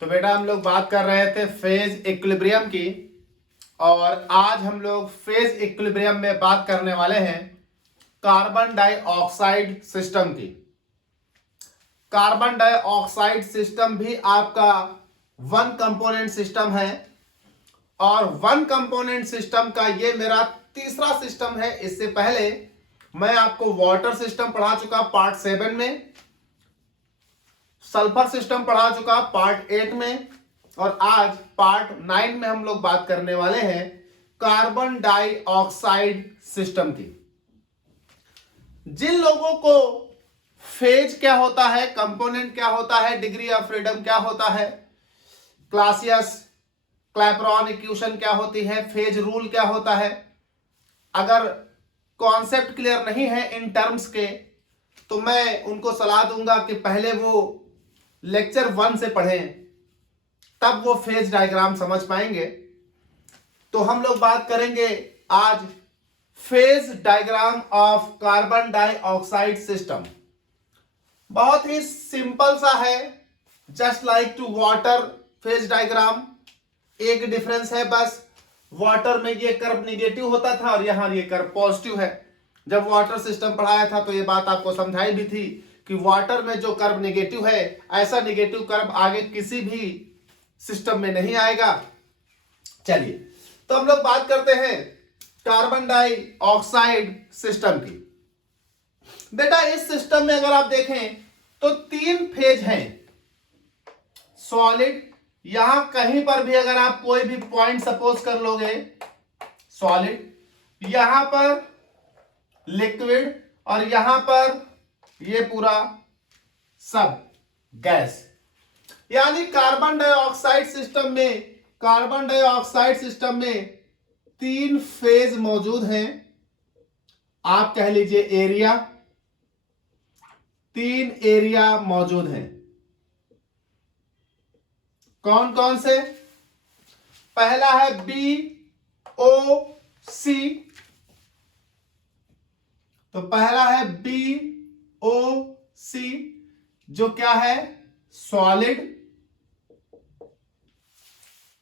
तो बेटा हम लोग बात कर रहे थे फेज इक्विलिब्रियम की, और आज हम लोग फेज इक्विलिब्रियम में बात करने वाले हैं कार्बन डाइऑक्साइड सिस्टम की। कार्बन डाइऑक्साइड सिस्टम भी आपका वन कंपोनेंट सिस्टम है, और वन कंपोनेंट सिस्टम का ये मेरा तीसरा सिस्टम है। इससे पहले मैं आपको वाटर सिस्टम पढ़ा चुका पार्ट 7 में, सल्फर सिस्टम पढ़ा चुका पार्ट 8 में, और आज पार्ट 9 में हम लोग बात करने वाले हैं कार्बन डाइऑक्साइड सिस्टम की। जिन लोगों को फेज क्या होता है, कंपोनेंट क्या होता है, डिग्री ऑफ फ्रीडम क्या होता है, क्लासियस क्लैपेरॉन इक्वेशन क्या होती है, फेज रूल क्या होता है, अगर कॉन्सेप्ट क्लियर नहीं है इन टर्म्स के, तो मैं उनको सलाह दूंगा कि पहले वो लेक्चर 1 से पढ़ें, तब वो फेज डायग्राम समझ पाएंगे। तो हम लोग बात करेंगे आज phase diagram of carbon dioxide system. बहुत ही सिंपल सा है, just like to water phase diagram. एक डिफरेंस है बस, वाटर में ये कर्व निगेटिव होता था और यहां ये कर्व पॉजिटिव है। जब वाटर सिस्टम पढ़ाया था तो ये बात आपको समझाई भी थी कि वाटर में जो कर्व नेगेटिव है, ऐसा नेगेटिव कर्व आगे किसी भी सिस्टम में नहीं आएगा। चलिए, तो हम लोग बात करते हैं कार्बन डाइऑक्साइड सिस्टम की। बेटा इस सिस्टम में अगर आप देखें तो 3 फेज हैं। सॉलिड, यहां कहीं पर भी अगर आप कोई भी पॉइंट सपोज कर लोगे सॉलिड, यहां पर लिक्विड, और यहां पर ये पूरा सब गैस। यानी कार्बन डाइऑक्साइड सिस्टम में 3 फेज मौजूद हैं। आप कह लीजिए एरिया, 3 एरिया मौजूद हैं। कौन कौन से? पहला है BOC, तो पहला है BOC जो क्या है? सॉलिड।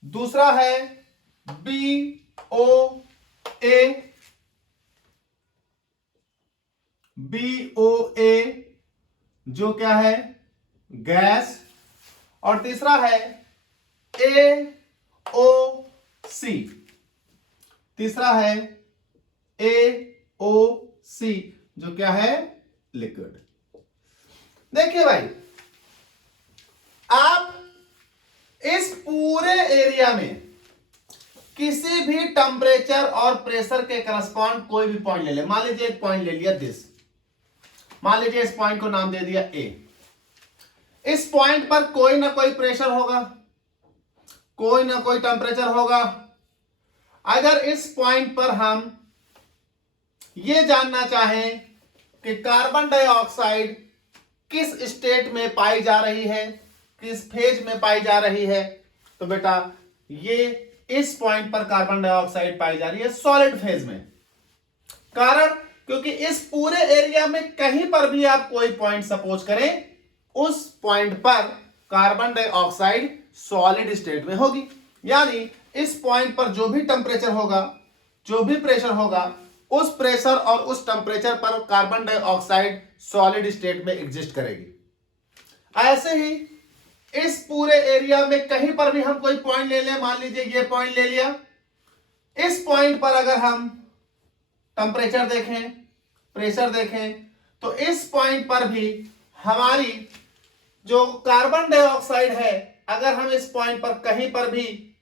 दूसरा है BOA जो क्या है? गैस। और तीसरा है AOC, तीसरा है AOC जो क्या है? लिक्विड। देखिए भाई, आप इस पूरे एरिया में किसी भी टेम्परेचर और प्रेशर के करस्पॉन्ड कोई भी पॉइंट ले ले। मान लीजिए एक पॉइंट ले लिया दिस, मान लीजिए इस पॉइंट को नाम दे दिया A। इस पॉइंट पर कोई ना कोई प्रेशर होगा, कोई ना कोई टेम्परेचर होगा। अगर इस पॉइंट पर हम ये जानना चाहें कि कार्बन डाइऑक्साइड किस स्टेट में पाई जा रही है, किस फेज में पाई जा रही है, तो बेटा ये इस पॉइंट पर कार्बन डाइऑक्साइड पाई जा रही है सॉलिड फेज में। कारण क्योंकि इस पूरे एरिया में कहीं पर भी आप कोई पॉइंट सपोज करें, उस पॉइंट पर कार्बन डाइऑक्साइड सॉलिड स्टेट में होगी। यानी इस पॉइंट पर जो भी टेम्परेचर होगा, जो भी प्रेशर होगा, उस प्रेशर और उस टेम्परेचर पर कार्बन डाइऑक्साइड सॉलिड स्टेट में एग्जिस्ट करेगी। ऐसे ही इस पूरे एरिया में कहीं पर भी हम कोई पॉइंट ले लें, मान लीजिए ये पॉइंट ले लिया। इस पॉइंट पर अगर हम टेम्परेचर देखें, प्रेशर देखें, तो इस पॉइंट पर भी हमारी जो कार्बन डाइऑक्साइड है, अगर हम इस पॉइंट पर कहीं पर भी,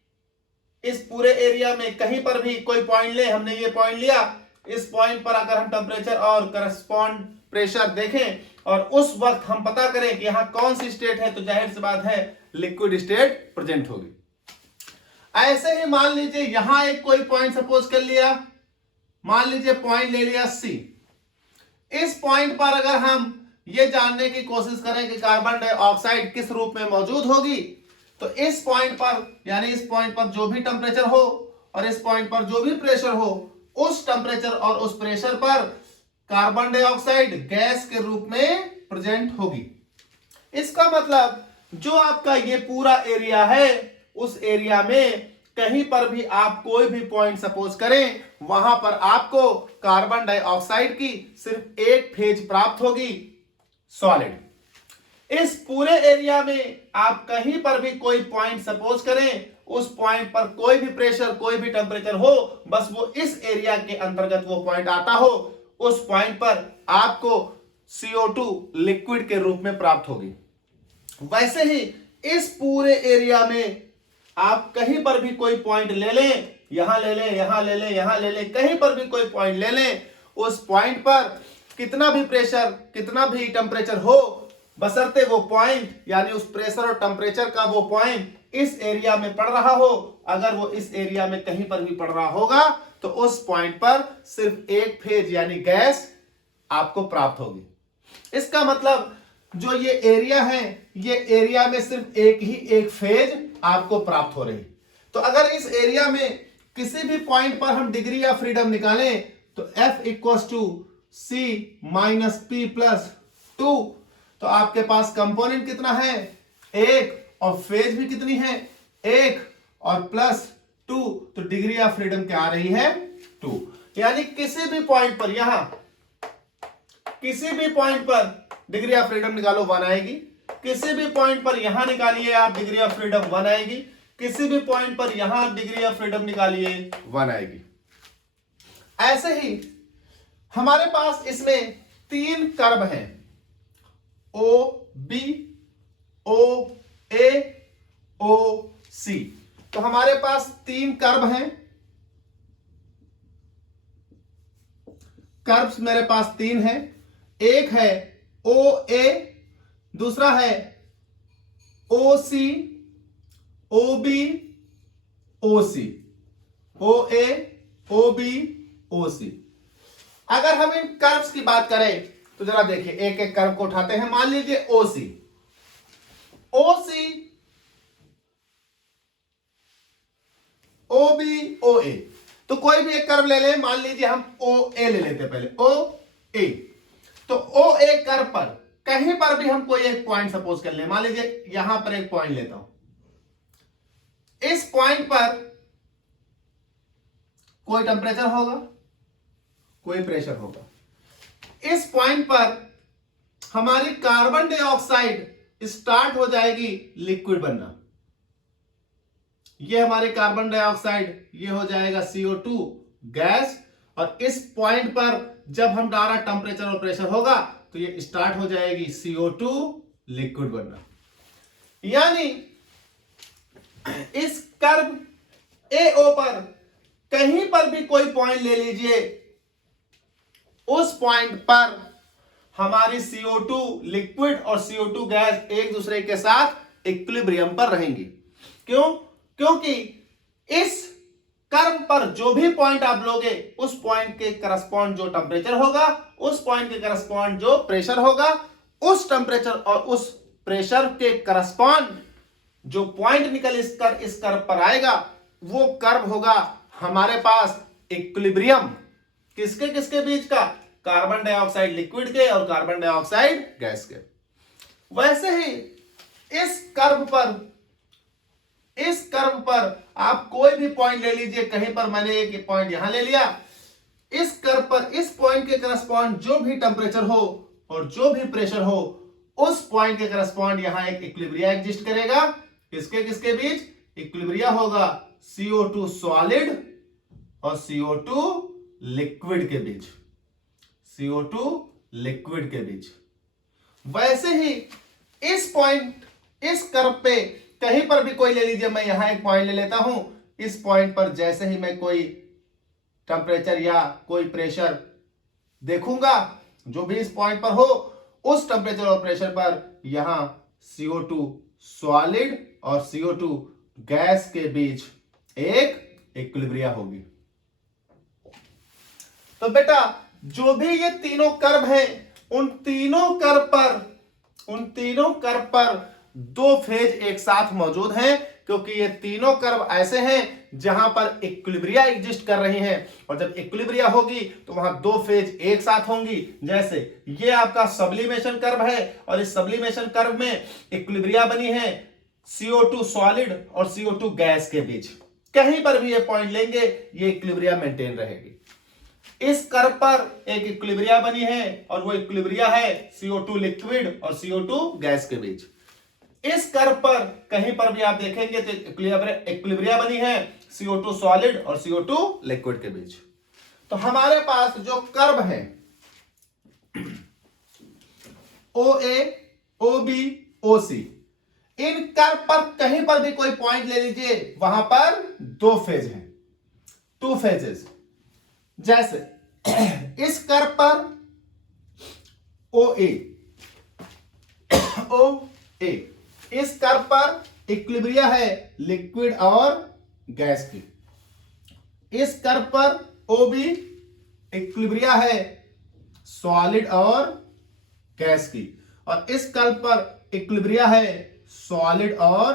इस पूरे एरिया में कहीं पर भी कोई पॉइंट ले, हमने ये पॉइंट लिया, इस पॉइंट पर अगर हम टेम्परेचर और करस्पॉन्ड प्रेशर देखें और उस वक्त हम पता करें कि यहां कौन सी स्टेट है, तो जाहिर सी बात है लिक्विड स्टेट प्रेजेंट होगी। ऐसे ही मान लीजिए यहां एक कोई पॉइंट सपोज कर लिया, मान लीजिए पॉइंट ले लिया C। इस पॉइंट पर अगर हम ये जानने की कोशिश करें कि कार्बन डाइऑक्साइड किस रूप में मौजूद होगी, तो इस पॉइंट पर, यानी इस पॉइंट पर जो भी टेम्परेचर हो और इस पॉइंट पर जो भी प्रेशर हो, उस टेम्परेचर और उस प्रेशर पर कार्बन डाइऑक्साइड गैस के रूप में प्रेजेंट होगी। इसका मतलब जो आपका ये पूरा एरिया है उस एरिया में कहीं पर भी आप कोई भी पॉइंट सपोज करें, वहां पर आपको कार्बन डाइऑक्साइड की सिर्फ एक फेज प्राप्त होगी सॉलिड। इस पूरे एरिया में आप कहीं पर भी कोई पॉइंट सपोज करें, उस पॉइंट पर कोई भी प्रेशर कोई भी टेम्परेचर हो, बस वो इस एरिया के अंतर्गत वो पॉइंट आता हो, उस पॉइंट पर आपको CO2 लिक्विड के रूप में प्राप्त होगी। वैसे ही इस पूरे एरिया में आप कहीं पर भी कोई पॉइंट ले लें, यहां ले लें, यहां ले लें, यहां ले लें, कहीं पर भी कोई पॉइंट ले लें, उस पॉइंट पर कितना भी प्रेशर कितना भी टेम्परेचर हो, बशर्ते वो पॉइंट यानी उस प्रेशर और टेम्परेचर का वो पॉइंट इस एरिया में पड़ रहा हो, अगर वो इस एरिया में कहीं पर भी पड़ रहा होगा तो उस पॉइंट पर सिर्फ एक फेज यानी गैस आपको प्राप्त होगी। इसका मतलब जो ये एरिया है, ये एरिया में सिर्फ एक फेज आपको प्राप्त हो रही। तो अगर इस एरिया में किसी भी पॉइंट पर हम डिग्री ऑफ फ्रीडम निकालें तो F = C - P + 2, तो आपके पास कंपोनेंट कितना है 1 और फेज भी कितनी है 1 और +2, तो डिग्री ऑफ फ्रीडम क्या आ रही है 2। यानी किसी भी पॉइंट पर, यहां किसी भी पॉइंट पर डिग्री ऑफ फ्रीडम निकालो 1 आएगी, किसी भी पॉइंट पर यहां निकालिए आप डिग्री ऑफ फ्रीडम 1 आएगी, किसी भी पॉइंट पर यहां डिग्री ऑफ फ्रीडम निकालिए 1 आएगी। ऐसे ही हमारे पास इसमें 3 कर्व हैं, OB, OA, OC। तो हमारे पास 3 कर्व हैं, कर्व्स मेरे पास 3 हैं। एक है OA, दूसरा है OC, OB, OC, OA, OB, OC। अगर हम इन कर्व्स की बात करें तो जरा देखिए, एक एक कर्व को उठाते हैं। मान लीजिए OC, OB, OA, तो कोई भी एक कर्व ले लें। मान लीजिए हम OA ले लेते हैं पहले, OA। तो OA कर्व पर कहीं पर भी हम कोई एक पॉइंट सपोज कर लें, मान लीजिए यहां पर एक पॉइंट लेता हूं। इस पॉइंट पर कोई टेम्परेचर होगा, कोई प्रेशर होगा। इस पॉइंट पर हमारी कार्बन डाइऑक्साइड स्टार्ट हो जाएगी लिक्विड बनना। ये हमारी कार्बन डाइऑक्साइड ये हो जाएगा CO2 गैस, और इस पॉइंट पर जब हम डायरेक्ट टेम्परेचर और प्रेशर होगा तो ये स्टार्ट हो जाएगी CO2 लिक्विड बनना। यानी इस कर्व AO पर कहीं पर भी कोई पॉइंट ले लीजिए, उस पॉइंट पर हमारी CO2 लिक्विड और CO2 गैस एक दूसरे के साथ इक्विलिब्रियम पर रहेंगी। क्यों? क्योंकि इस कर्व पर जो भी पॉइंट आप लोगे उस पॉइंट के करस्पॉन्ड जो टेम्परेचर होगा, उस पॉइंट के करस्पॉन्ड जो प्रेशर होगा, उस टेम्परेचर और उस प्रेशर के करस्पॉन्ड जो पॉइंट निकल इस कर्व पर आएगा, वो कर्व होगा हमारे पास इक्विलिब्रियम। किसके किसके बीच का? कार्बन डाइऑक्साइड लिक्विड के और कार्बन डाइऑक्साइड गैस के। वैसे ही इस कर्व पर आप कोई भी पॉइंट ले लीजिए, कहीं पर मैंने एक पॉइंट यहां ले लिया। इस कर्व पर इस पॉइंट के करस्पॉन्ड जो भी टेम्परेचर हो और जो भी प्रेशर हो, उस पॉइंट के करस्पॉन्ड यहां एक इक्विलिब्रिया एग्जिस्ट करेगा। किसके किसके बीच इक्विलिब्रिया होगा? CO2 सॉलिड और CO2 लिक्विड के बीच, CO2 लिक्विड के बीच। वैसे ही इस पॉइंट, इस कर्व पे कहीं पर भी कोई ले लीजिए, मैं यहां एक पॉइंट ले लेता हूं। इस पॉइंट पर जैसे ही मैं कोई टेम्परेचर या कोई प्रेशर देखूंगा, जो भी इस पॉइंट पर हो, उस टेम्परेचर और प्रेशर पर यहां CO2 सॉलिड और CO2 गैस के बीच एक इक्विलिब्रिया होगी। तो बेटा जो भी ये तीनों कर्व हैं, उन तीनों कर्व पर 2 फेज एक साथ मौजूद हैं। क्योंकि ये तीनों कर्व ऐसे हैं जहां पर इक्विलिब्रिया एग्जिस्ट कर रही हैं, और जब इक्विलिब्रिया होगी तो वहां दो फेज एक साथ होंगी। जैसे ये आपका सब्लिमेशन कर्व है और इस सब्लिमेशन कर्व में इक्विलिब्रिया बनी है CO2 सॉलिड और CO2 गैस के बीच। कहीं पर भी ये पॉइंट लेंगे ये इक्विलिब्रिया मेंटेन रहेगी। इस कर्व पर एक इक्विलिब्रिया बनी है और वो इक्विलिब्रिया है CO2 लिक्विड और CO2 गैस के बीच। इस कर्व पर कहीं पर भी आप देखेंगे तो इक्विलिब्रिया बनी है CO2 सॉलिड और CO2 लिक्विड के बीच। तो हमारे पास जो कर्व है OA, OB, OC, इन कर्व पर कहीं पर भी कोई पॉइंट ले लीजिए, वहां पर दो फेज हैं, टू फेजेस। जैसे इस कर्व पर OA, OA, इस कर्व पर इक्विलिब्रिया है लिक्विड और गैस की। इस कर्व पर OB इक्विलिब्रिया है सॉलिड और गैस की, और इस कर्व पर इक्विलिब्रिया है सॉलिड और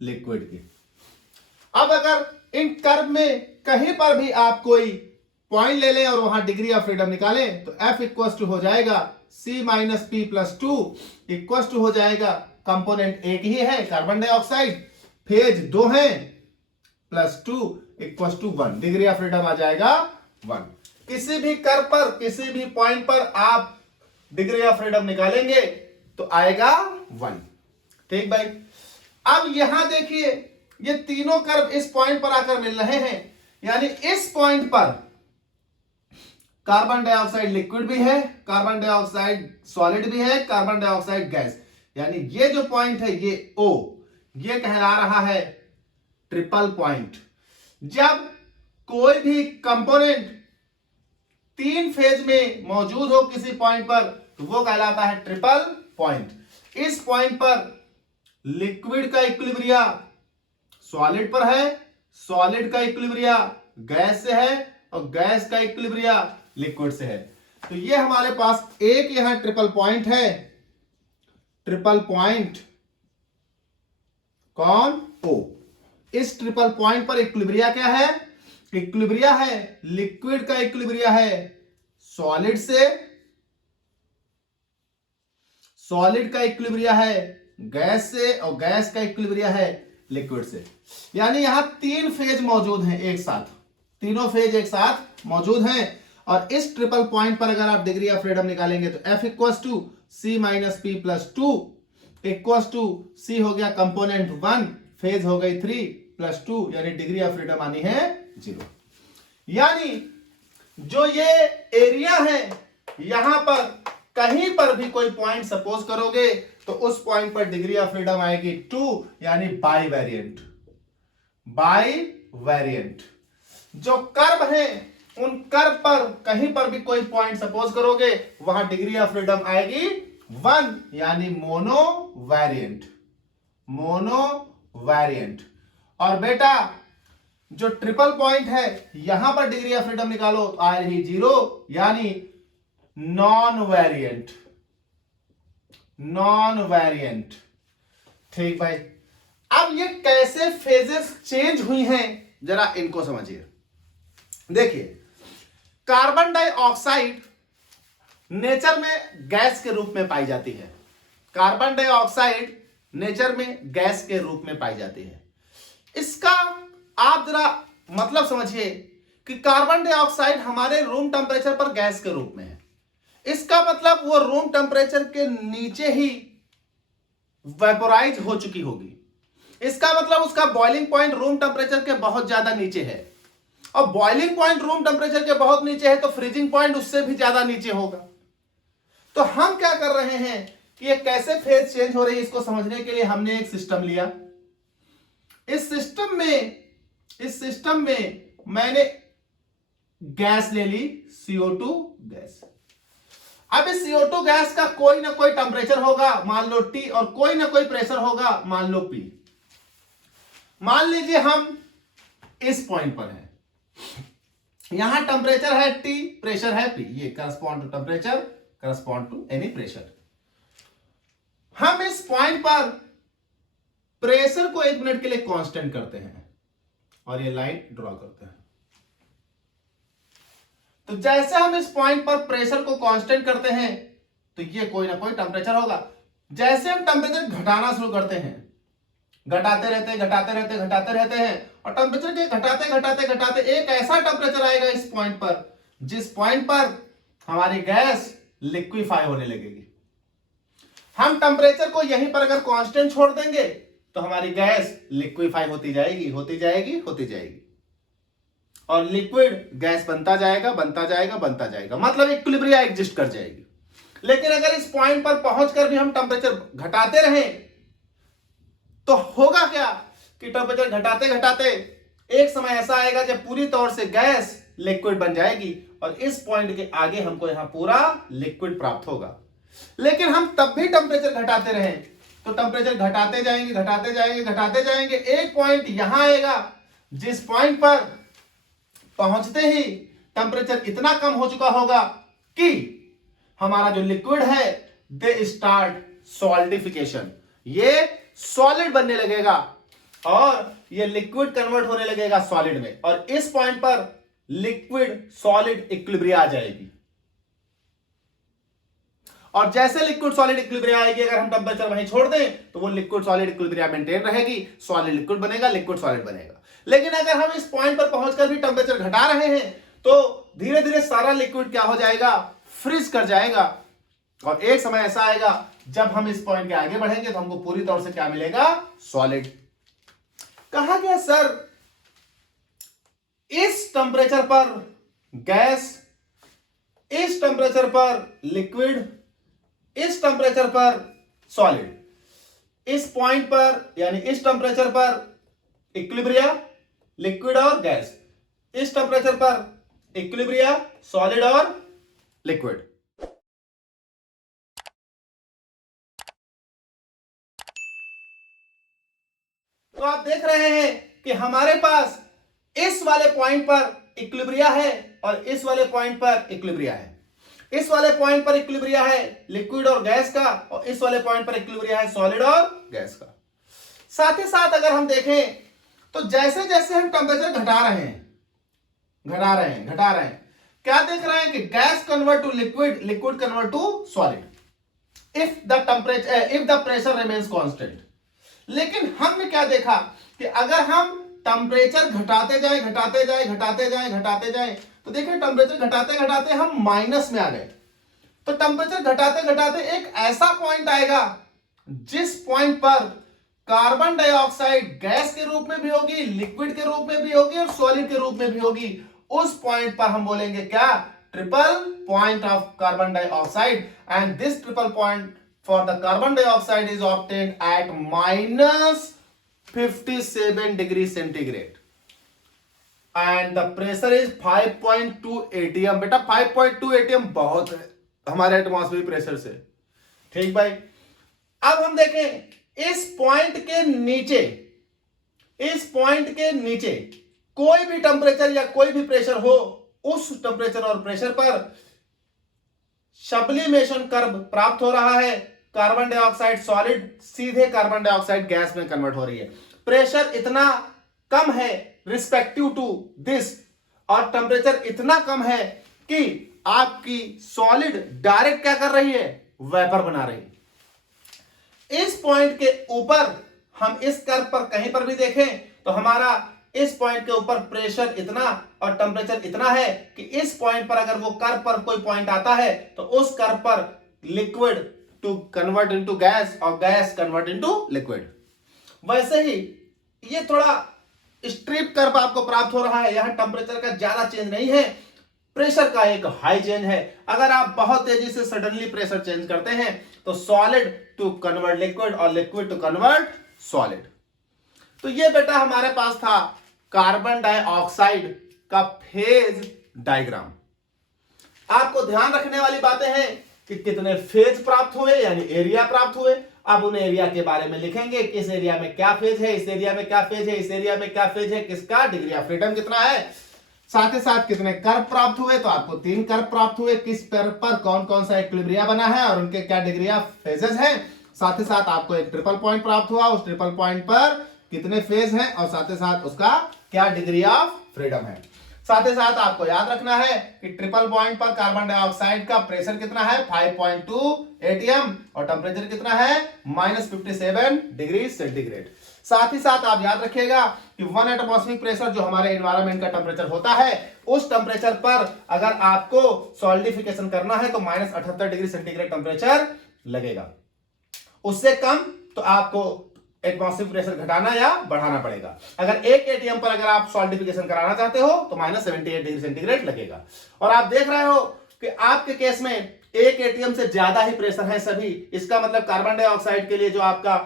लिक्विड की। अब अगर इन कर्व में कहीं पर भी आप कोई पॉइंट ले लें और वहां डिग्री ऑफ फ्रीडम निकालें तो F इक्वल टू हो जाएगा C minus P plus 2 equal to हो जाएगा, कंपोनेंट एक ही है कार्बन डाइऑक्साइड, फेज दो हैं, plus 2 equal to 1, degree of freedom आ जाएगा 1। किसी भी कर्व पर किसी भी पॉइंट पर आप डिग्री ऑफ फ्रीडम निकालेंगे तो आएगा 1। ठीक भाई। अब यहां देखिए ये तीनों कर्व इस पॉइंट पर आकर मिल रहे हैं, यानी इस पॉइंट पर कार्बन डाइऑक्साइड लिक्विड भी है, कार्बन डाइऑक्साइड सॉलिड भी है, कार्बन डाइऑक्साइड गैस, यानी ये जो पॉइंट है ये O, ये कहला रहा है ट्रिपल पॉइंट। जब कोई भी कंपोनेंट तीन फेज में मौजूद हो किसी पॉइंट पर तो वो कहलाता है ट्रिपल पॉइंट। इस पॉइंट पर लिक्विड का इक्विलिब्रिया सॉलिड पर है, सॉलिड का इक्विलिब्रिया गैस से है और गैस का इक्विलिब्रिया लिक्विड से है। तो ये हमारे पास एक यहां ट्रिपल पॉइंट है, ट्रिपल पॉइंट कौन O। इस ट्रिपल पॉइंट पर इक्विलिब्रिया क्या है, इक्विलिब्रिया है लिक्विड का इक्विलिब्रिया है सॉलिड से, सॉलिड का इक्विलिब्रिया है गैस से और गैस का इक्विलिब्रिया है लिक्विड से। यानी यहां तीन फेज मौजूद हैं एक साथ, तीनों फेज एक साथ मौजूद हैं। और इस ट्रिपल पॉइंट पर अगर आप डिग्री ऑफ फ्रीडम निकालेंगे तो F equal to C minus P plus 2 equal to C हो गया कंपोनेंट 1, फेज हो गई 3 प्लस 2, यानी डिग्री ऑफ फ्रीडम आनी है 0। यानी जो ये एरिया है यहां पर कहीं पर भी कोई पॉइंट सपोज करोगे तो उस पॉइंट पर डिग्री ऑफ फ्रीडम आएगी 2, यानी बाई वेरिएंट। बाई वेरिएंट जो कर्व है उन कर्व पर कहीं पर भी कोई पॉइंट सपोज करोगे वहां डिग्री ऑफ फ्रीडम आएगी 1, यानी मोनो वेरिएंट। Mono variant. और बेटा जो ट्रिपल पॉइंट है यहां पर डिग्री ऑफ फ्रीडम निकालो तो आ रही 0, यानी नॉन वेरिएंट। Non variant. ठीक भाई। अब ये कैसे फेजेस चेंज हुई हैं जरा इनको समझिए। देखिए कार्बन डाइऑक्साइड नेचर में गैस के रूप में पाई जाती है, कार्बन डाइऑक्साइड नेचर में गैस के रूप में पाई जाती है। इसका आप जरा मतलब समझिए कि कार्बन डाइऑक्साइड हमारे रूम टेम्परेचर पर गैस के रूप में है। इसका मतलब वो रूम टेम्परेचर के नीचे ही वेपोराइज हो चुकी होगी। इसका मतलब उसका बॉइलिंग पॉइंट रूम टेम्परेचर के बहुत ज्यादा नीचे है, और बॉइलिंग पॉइंट रूम टेम्परेचर के बहुत नीचे है तो फ्रीजिंग पॉइंट उससे भी ज्यादा नीचे होगा। तो हम क्या कर रहे हैं कि ये कैसे फेज चेंज हो रही है इसको समझने के लिए हमने एक सिस्टम लिया। इस सिस्टम में मैंने गैस ले ली CO2 गैस। अब इस CO2 गैस का कोई ना कोई टेम्परेचर होगा, मान लो T, और कोई ना कोई प्रेशर होगा, मान लो P। मान लीजिए हम इस पॉइंट पर हैं, यहां टेम्परेचर है T, प्रेशर है P, ये correspond to temperature, correspond to any pressure. हम इस पॉइंट पर प्रेशर को 1 मिनट के लिए कांस्टेंट करते हैं और ये लाइन ड्रॉ करते हैं। तो जैसे हम इस पॉइंट पर प्रेशर को कांस्टेंट करते हैं तो ये कोई ना कोई टेंपरेचर होगा। जैसे हम टेंपरेचर घटाना शुरू करते हैं, घटाते रहते हैं और टेंपरेचर के घटाते एक ऐसा टेंपरेचर आएगा इस पॉइंट पर जिस पॉइंट पर हमारी गैस लिक्विफाई होने लगेगी। हम टेंपरेचर को यहीं पर अगर कांस्टेंट छोड़ देंगे तो हमारी गैस लिक्विफाई होती जाएगी और लिक्विड गैस बनता जाएगा, मतलब इक्विलिब्रियम एग्जिस्ट कर जाएगी। लेकिन अगर इस पॉइंट पर पहुंचकर भी हम टेंपरेचर घटाते रहें तो होगा क्या कि टेंपरेचर घटाते एक समय ऐसा आएगा जब पूरी तौर से गैस लिक्विड बन जाएगी और इस पॉइंट के आगे हमको यहां पूरा लिक्विड प्राप्त होगा। लेकिन हम तब भी टेंपरेचर घटाते रहें तो टेंपरेचर घटाते जाएंगे, एक पॉइंट यहां आएगा जिस पॉइंट पर पहुंचते ही टेंपरेचर इतना कम हो चुका होगा कि हमारा जो लिक्विड है दे स्टार्ट सॉलिडिफिकेशन, ये सॉलिड बनने लगेगा और ये लिक्विड कन्वर्ट होने लगेगा सॉलिड में और इस पॉइंट पर लिक्विड सॉलिड इक्विलिब्रियम आ जाएगी। और जैसे लिक्विड सॉलिड इक्विलिब्रियम आएगी, अगर हम टेंपरेचर वहीं छोड़ दें तो वो लिक्विड सॉलिड इक्विलिब्रियम मेंटेन रहेगी, सॉलिड लिक्विड बनेगा, लिक्विड सॉलिड बनेगा। लेकिन अगर हम इस पॉइंट पर पहुंचकर भी टेंपरेचर घटा रहे हैं तो धीरे धीरे सारा लिक्विड क्या हो जाएगा, फ्रीज कर जाएगा और एक समय ऐसा आएगा जब हम इस पॉइंट के आगे बढ़ेंगे तो हमको पूरी तौर से क्या मिलेगा, सॉलिड। कहा गया सर इस टेंपरेचर पर गैस, इस टेंपरेचर पर लिक्विड, इस टेंपरेचर पर सॉलिड, इस पॉइंट पर यानी इस टेंपरेचर पर इक्विलिब्रियम लिक्विड और गैस, इस टेंपरेचर पर इक्विलिब्रियम सॉलिड और लिक्विड। तो आप देख रहे हैं कि हमारे पास इस वाले पॉइंट पर इक्विलिब्रियम है और इस वाले पॉइंट पर इक्विलिब्रियम है। इस वाले पॉइंट पर इक्विलिब्रियम है लिक्विड और गैस का और इस वाले पॉइंट पर इक्विलिब्रियम है सॉलिड और गैस का। साथ ही साथ अगर हम देखें तो जैसे जैसे हम टेंपरेचर घटा रहे हैं क्या देख रहे हैं कि gas convert to liquid, liquid convert to solid if the pressure remains constant. लेकिन हमने क्या देखा कि अगर हम टेंपरेचर घटाते जाएं तो देखिए टेंपरेचर घटाते हम माइनस में आ गए। तो टेंपरेचर घटाते एक ऐसा पॉइंट आएगा जिस पॉइंट पर कार्बन डाइऑक्साइड गैस के रूप में भी होगी, लिक्विड के रूप में भी होगी और सॉलिड के रूप में भी होगी। उस पॉइंट पर हम बोलेंगे क्या, triple point of carbon dioxide and this triple point for the carbon dioxide is obtained at -57 degrees centigrade and the pressure is 5.2 atm। बेटा 5.2 atm बहुत है हमारे एटमॉस्फेरिक प्रेशर से, ठीक भाई। अब हम देखें इस पॉइंट के नीचे कोई भी टेंपरेचर या कोई भी प्रेशर हो, उस टेंपरेचर और प्रेशर पर सब्लिमेशन कर्व प्राप्त हो रहा है। कार्बन डाइऑक्साइड सॉलिड सीधे कार्बन डाइऑक्साइड गैस में कन्वर्ट हो रही है। प्रेशर इतना कम है रिस्पेक्टिव टू दिस और टेंपरेचर इतना कम है कि आपकी सॉलिड डायरेक्ट क्या कर रही है, वेपर बना रही है। इस पॉइंट के ऊपर हम इस कर्व पर कहीं पर भी देखें तो हमारा इस पॉइंट के ऊपर प्रेशर इतना और टेंपरेचर इतना है कि इस पॉइंट पर अगर वो कर्व पर कोई पॉइंट आता है तो उस कर्व पर liquid to convert into gas और गैस कन्वर्ट इनटू लिक्विड। वैसे ही ये थोड़ा स्ट्रिप कर्व आपको प्राप्त हो रहा है। यहां टेंपरेचर का ज्यादा चेंज नहीं है, प्रेशर का एक हाई चेंज है। अगर आप बहुत तेजी से सडनली प्रेशर चेंज करते हैं तो सॉलिड टू कन्वर्ट लिक्विड और लिक्विड टू कन्वर्ट सॉलिड। तो ये बेटा हमारे पास था कार्बन डाइऑक्साइड का फेज डायग्राम। आपको ध्यान रखने वाली बातें हैं कि कितने फेज प्राप्त हुए यानी एरिया प्राप्त हुए। अब उन एरिया के बारे में लिखेंगे, किस एरिया में क्या फेज है, इस एरिया में क्या फेज है, इस एरिया में क्या फेज है, किसका डिग्री ऑफ फ्रीडम कितना है, साथ ही साथ कितने कर्व प्राप्त हुए। तो आपको 3 कर्व प्राप्त हुए, किस कर्व पर कौन कौन सा इक्विलिब्रियम बना है और उनके क्या डिग्री ऑफ फेजेस हैं। साथ ही साथ आपको एक ट्रिपल पॉइंट प्राप्त हुआ, उस ट्रिपल पॉइंट पर कितने फेज हैं और साथ ही साथ उसका क्या डिग्री ऑफ फ्रीडम है। साथ ही साथ आपको याद रखना है कि ट्रिपल पॉइंट पर कार्बन डाइऑक्साइड का प्रेशर कितना है 5.2 atm और टेम्परेचर कितना है -57 डिग्री सेंटीग्रेड। साथ ही साथ आप याद रखिएगा कि 1 एटमॉस्फेरिक प्रेशर जो हमारे एनवायरनमेंट का टेम्परेचर होता है, उस टेम्परेचर पर अगर आपको सॉलिडिफिकेशन करना है तो -78 डिग्री सेंटीग्रेड टेम्परेचर लगेगा। उससे कम तो आपको एटमॉस्फेरिक प्रेशर घटाना या बढ़ाना पड़ेगा। अगर 1 atm पर अगर आप सॉलिडिफिकेशन कराना चाहते हो तो -78 डिग्री सेंटीग्रेड लगेगा। और आप देख रहे हो कि आपके केस में 1 atm से ज्यादा ही प्रेशर है सभी। इसका मतलब कार्बन डाइऑक्साइड के लिए जो आपका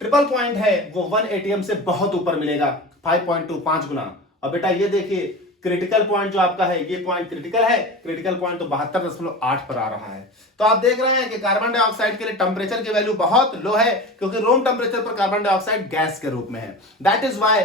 ट्रिपल पॉइंट है वो 1 atm से बहुत ऊपर मिलेगा, 5.2 5 गुना। और बेटा ये देखिए क्रिटिकल पॉइंट जो आपका है, ये पॉइंट क्रिटिकल है, क्रिटिकल पॉइंट तो 72.8 पर आ रहा है। तो आप देख रहे हैं कि कार्बन डाइऑक्साइड के लिए टेम्परेचर की वैल्यू बहुत लो है, क्योंकि रूम टेम्परेचर पर कार्बन डाइऑक्साइड गैस के रूप में है। दैट इज वाई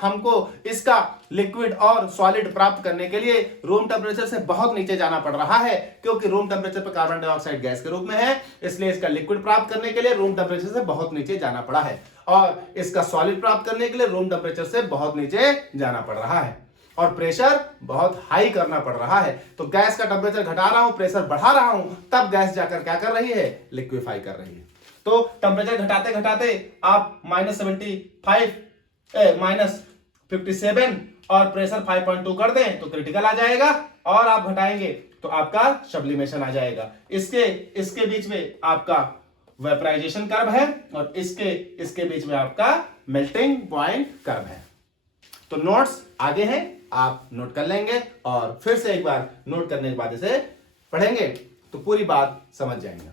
हमको इसका लिक्विड और सॉलिड प्राप्त करने के लिए रूम टेम्परेचर से बहुत नीचे जाना पड़ रहा है, क्योंकि रूम टेम्परेचर पर कार्बन डाइऑक्साइड गैस के रूप में है, इसलिए इसका लिक्विड प्राप्त करने के लिए रूम टेम्परेचर से बहुत नीचे जाना पड़ा है, और इसका सॉलिड प्राप्त करने के लिए रूम टेम्परेचर से बहुत नीचे जाना पड़ रहा है, और प्रेशर बहुत हाई करना पड़ रहा है। तो गैस का टेम्परेचर घटा रहा हूं, प्रेशर बढ़ा रहा हूं, तब गैस जाकर क्या कर रही है, लिक्विफाई कर रही है। तो टेम्परेचर घटाते घटाते आप -57 और प्रेशर 5.2 कर दें तो क्रिटिकल आ जाएगा, और आप घटाएंगे तो आपका सब्लिमेशन आ जाएगा। इसके बीच में आपका वेपराइजेशन कर्व है, और इसके बीच में आपका मेल्टिंग पॉइंट कर्व है। तो नोट्स आगे हैं, आप नोट कर लेंगे और फिर से एक बार नोट करने के बाद इसे पढ़ेंगे तो पूरी बात समझ जाएंगे।